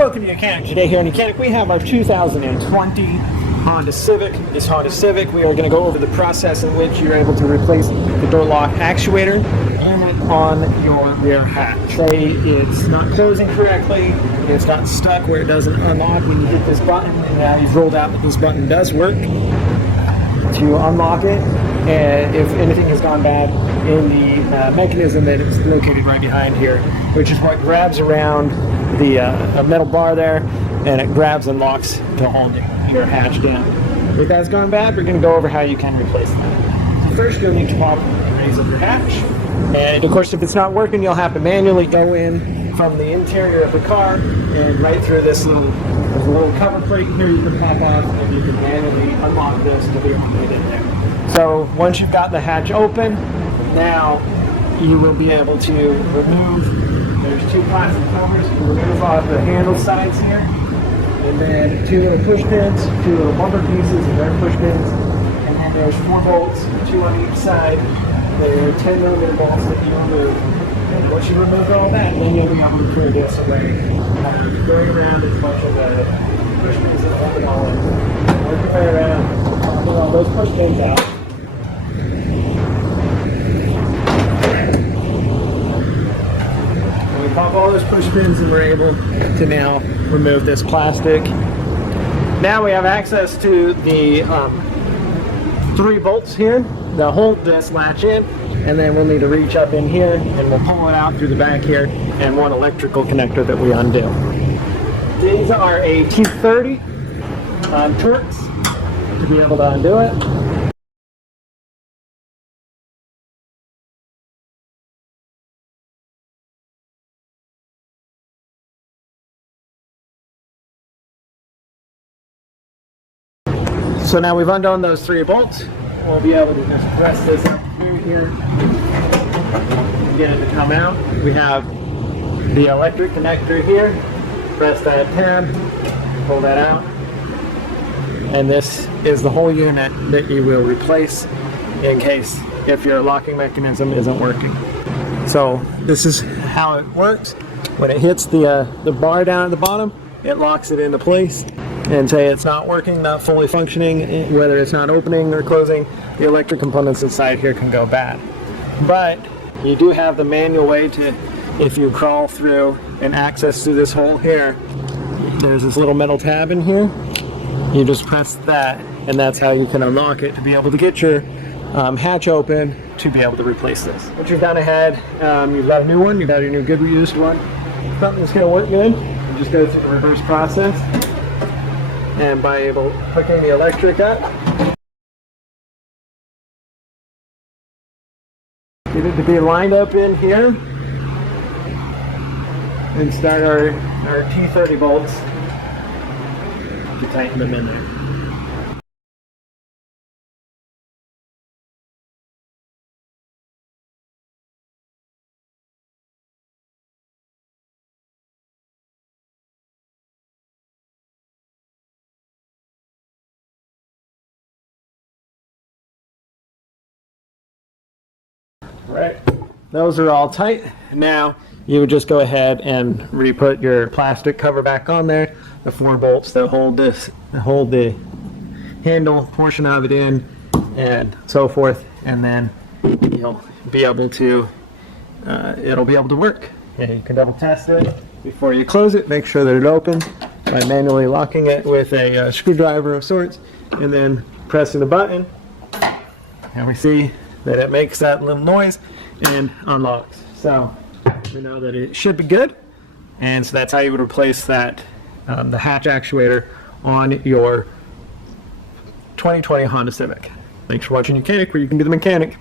Welcome to YOUCANIC. Today here on YOUCANIC we have our 2020 Honda Civic. This Honda Civic, we are going to go over the process in which you're able to replace the door lock actuator unit on your rear hatch. Say it's not closing correctly, it's not stuck where it doesn't unlock when you hit this button, and now you've rolled out that this button does work to unlock it. And if anything has gone bad in the mechanism that is located right behind here, which is what grabs around the metal bar there, and it grabs and locks to hold your hatch down. If that's gone bad, we're going to go over how you can replace that. So first, you'll need to pop and raise up your hatch, and of course if it's not working, you'll have to manually go in from the interior of the car and right through this little cover plate here you can pop off, and you can manually unlock this to be able to get in there. So once you've got the hatch open, now you will be able to remove, there's two plastic covers, you can remove off the handle sides here, and then two little push pins, two little bumper pieces, and they're push pins, and then there's 4 bolts, 2 on each side. They're 10mm bolts that you remove. And once you remove all that, then you'll be able to clear this away. Going around is a bunch of the push pins that hold it all in. Work your way around, popping all those push pins out. Pop all those push pins and we're able to now remove this plastic. Now we have access to the 3 bolts here that hold this latch in, and then we'll need to reach up in here and we'll pull it out through the back here, and one electrical connector that we undo. These are a T30 Torx to be able to undo it. So now we've undone those 3 bolts, we'll be able to just press this up through here and get it to come out. We have the electric connector here, press that tab, pull that out, and this is the whole unit that you will replace in case if your locking mechanism isn't working. So this is how it works. When it hits the bar down at the bottom, it locks it into place. And say it's not working, not fully functioning, whether it's not opening or closing, the electric components inside here can go bad. But you do have the manual way to, if you crawl through and access through this hole here, there's this little metal tab in here. You just press that, and that's how you can unlock it to be able to get your hatch open to be able to replace this. Once you've gone ahead, you've got a new one, you've got your new good reused one, something that's going to work good, you just go through the reverse process. And by hooking the electric up, get it to be lined up in here, and start our T30 bolts to tighten them in there. Right, those are all tight. Now you would just go ahead and re-put your plastic cover back on there, the 4 bolts that hold the handle portion of it in, and so forth, and then you'll be able to it'll be able to work. And you can double test it before you close it, make sure that it opens by manually locking it with a screwdriver of sorts, and then pressing the button, and we see that it makes that little noise and unlocks. So we know that it should be good, and so that's how you would replace that the hatch actuator on your 2020 Honda Civic. Thanks for watching YOUCANIC, where you can be the mechanic.